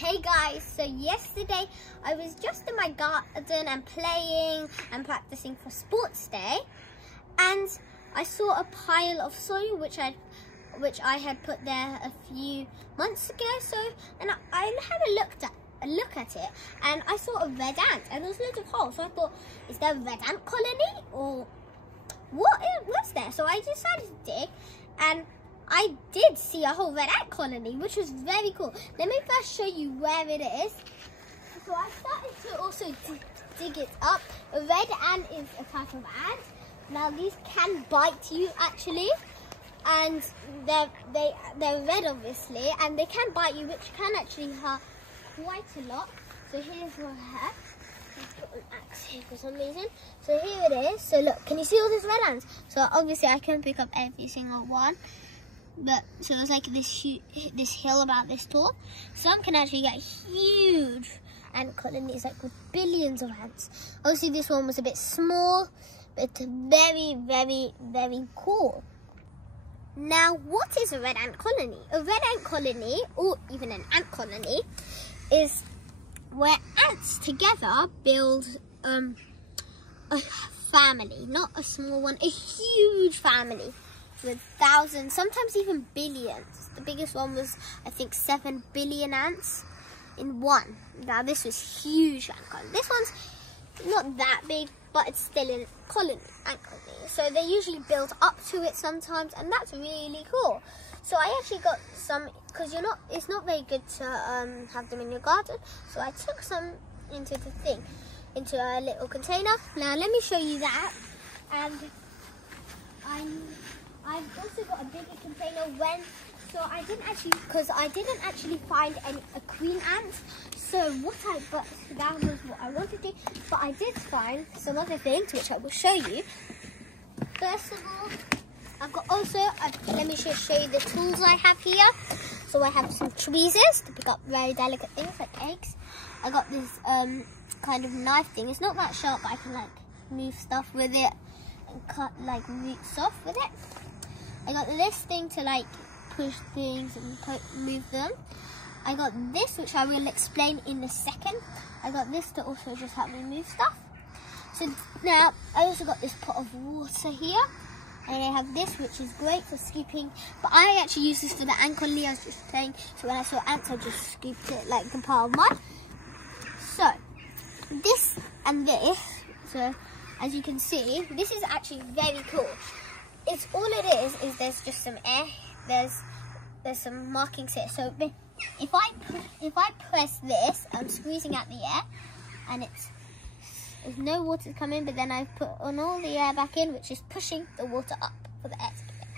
Hey guys, so yesterday I was just in my garden and playing and practicing for sports day, and I saw a pile of soil which I had put there a few months ago. And I had a look at it, and I saw a red ant, and there was loads of holes. So I thought, is there a red ant colony or what was there? So I decided to dig, and I did see a whole red ant colony, which was very cool. Let me first show you where it is. So I started to also dig it up. A red ant is a type of ant. Now these can bite you actually, and they're red obviously, and they can bite you, which can actually hurt quite a lot. So here's what I have. I've got an axe here for some reason. So here it is. So look, can you see all these red ants? So obviously I couldn't pick up every single one. But so it was like this hill about this tall. Some can actually get huge ant colonies, like with billions of ants. Obviously this one was a bit small, but it's very, very, very cool. Now, what is a red ant colony? A red ant colony, or even an ant colony, is where ants together build a family, not a small one, a huge family with thousands, sometimes even billions. The biggest one was, I think, 7 billion ants in one. Now this was huge ant colony. This one's not that big, but it's still an ant colony. So they usually build up to it sometimes, and that's really cool. So I actually got some, because it's not very good to have them in your garden. So I took some into into a little container. Now let me show you that. And I've also got a bigger container so I didn't actually find a queen ant. So that was what I wanted to do. But I did find some other things which I will show you. First of all, I've got let me just show you the tools I have here. So I have some tweezers to pick up very delicate things like eggs. I got this kind of knife thing. It's not that sharp, but I can like move stuff with it and cut like roots off with it. I got this thing to like push things and move them. I got this, which I will explain in a second. I got this to also just help me move stuff. So now I also got this pot of water here, and I have this, which is great for scooping. But I actually use this for the ant colony I was just playing. So when I saw ants, I just scooped it like a pile of mud. So this and this. So as you can see, this is actually very cool. It's all it is there's just some air. There's some markings here. So if I press this, I'm squeezing out the air, and there's no water coming. But then I put on all the air back in, which is pushing the water up for the air to get in.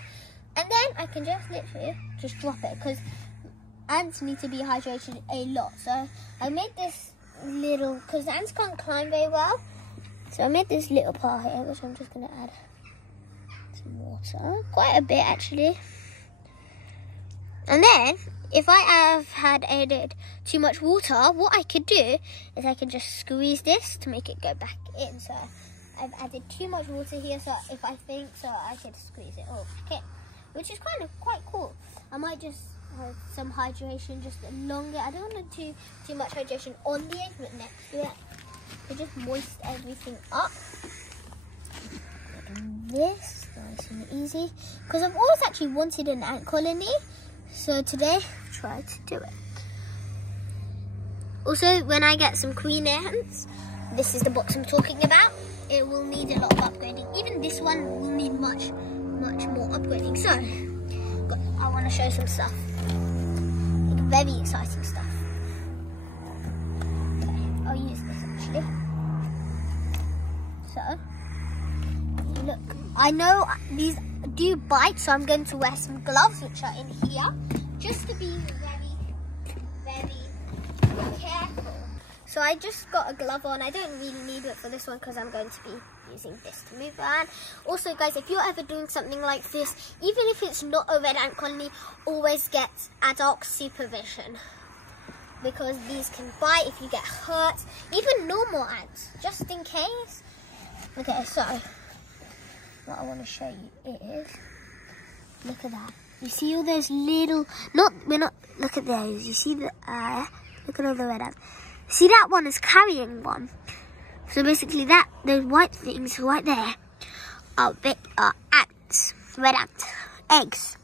And then I can just literally just drop it, because ants need to be hydrated a lot. So I made this little, because ants can't climb very well. So I made this little part here, which I'm just going to add some water, quite a bit actually. And then if I had added too much water, what I could do is I can just squeeze this to make it go back in. So I've added too much water here, so if I think so, I could squeeze it all back in, which is kind of quite cool. I might just have some hydration just longer. I don't want to do too much hydration on the egg, but next to it, to just moist everything up. Like this, nice and easy. Because I've always actually wanted an ant colony, so today I've tried to do it. Also, when I get some queen ants, this is the box I'm talking about. It will need a lot of upgrading. Even this one will need much more upgrading. So, I want to show some stuff. Like very exciting stuff. Okay, I'll use this actually. So, look, I know these do bite, so I'm going to wear some gloves, which are in here, just to be very, very careful. So I just got a glove on. I don't really need it for this one, because I'm going to be using this to move around. Also guys, if you're ever doing something like this, even if it's not a red ant colony, always get adult supervision, because these can bite if you get hurt, even normal ants, just in case. Okay, so what I want to show you is, look at that. You see all those little, look at those. You see the Look at all the red ants. See, that one is carrying one. So basically those white things right there are ants, red ant eggs.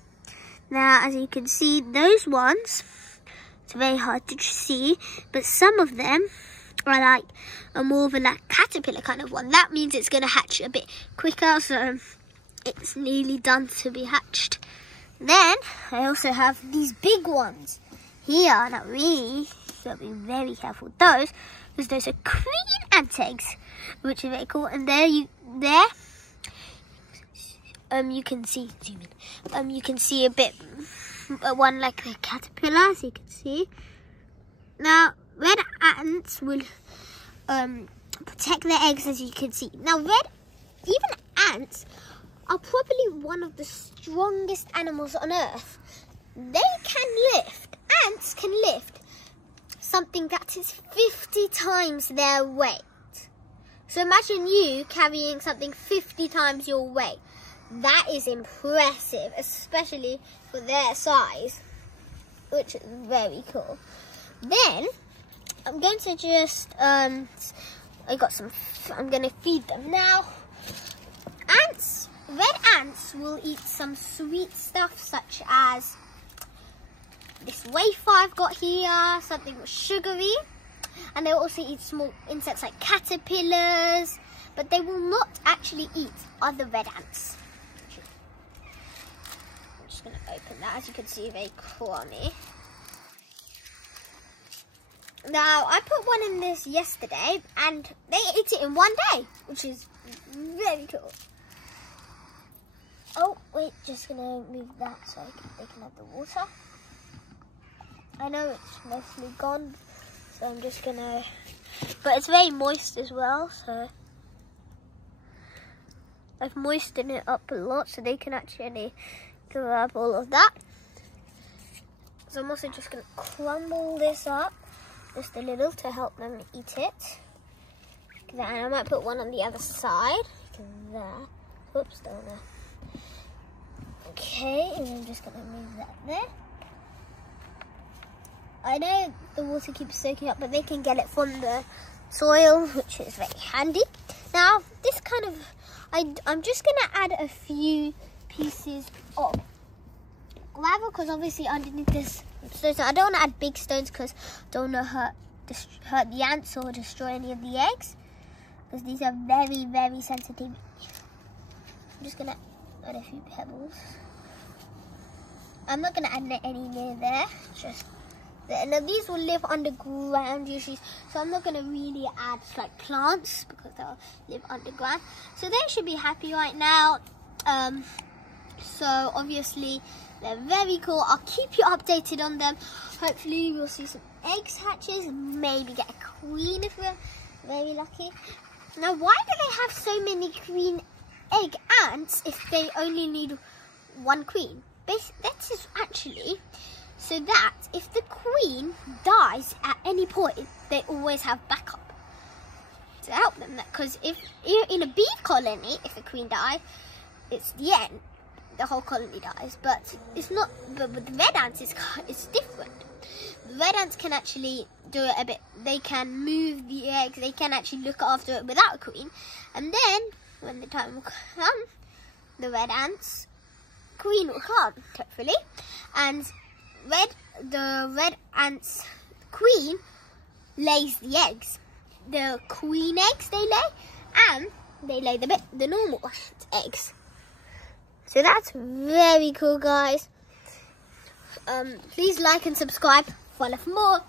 Now, as you can see, those ones, it's very hard to see, but some of them are like more of a caterpillar kind of one. That means it's going to hatch a bit quicker, so it's nearly done to be hatched. Then I also have these big ones here that we should be very careful with those, because those are queen ant eggs, which is very cool. And there you can see, zoom in. You can see a bit one like a caterpillar, as you can see. Now red ants will protect their eggs, as you can see. Now even ants are probably one of the strongest animals on earth. They can lift, ants can lift something that is 50 times their weight. So imagine you carrying something 50 times your weight. That is impressive, especially for their size, which is very cool. Then I'm going to just I'm going to feed them. Now, red ants will eat some sweet stuff, such as this wafer I've got here, something sugary, and they'll also eat small insects like caterpillars, but they will not actually eat other red ants. I'm just going to open that, as you can see, very crummy. Now, I put one in this yesterday, and they ate it in one day, which is very cool. Oh, wait, just going to move that so they can have the water. I know it's mostly gone, so I'm just going to... But it's very moist as well, so... I've moistened it up a lot so they can actually grab all of that. So I'm also just going to crumble this up just a little to help them eat it. Then I might put one on the other side. There. Oops, down there. Okay, and I'm just going to move that there. I know the water keeps soaking up, but they can get it from the soil, which is very handy. Now, this kind of, I'm just going to add a few pieces of gravel, because obviously underneath this stones, I don't want to add big stones because I don't want to hurt the ants or destroy any of the eggs, because these are very, very sensitive. I'm just going to add a few pebbles. I'm not going to add any near there, just there. Now these will live underground usually, so I'm not going to really add like plants because they'll live underground. So they should be happy right now. So obviously they're very cool. I'll keep you updated on them. Hopefully we'll see some eggs hatches, maybe get a queen if we're very lucky. Now, why do they have so many queen egg ants if they only need one queen? That is actually so that if the queen dies at any point, they always have backup to help them. Because if you're in a bee colony, if the queen dies, it's the end. The whole colony dies. But it's not. But with the red ants, it's different. The red ants can actually do it a bit. They can move the eggs. They can actually look after it without a queen. And then when the time will come, the red ants queen will come, hopefully, and the red ants queen lays the eggs. The queen eggs they lay, and they lay the normal eggs. So that's very cool, guys. Please like and subscribe. Follow for more.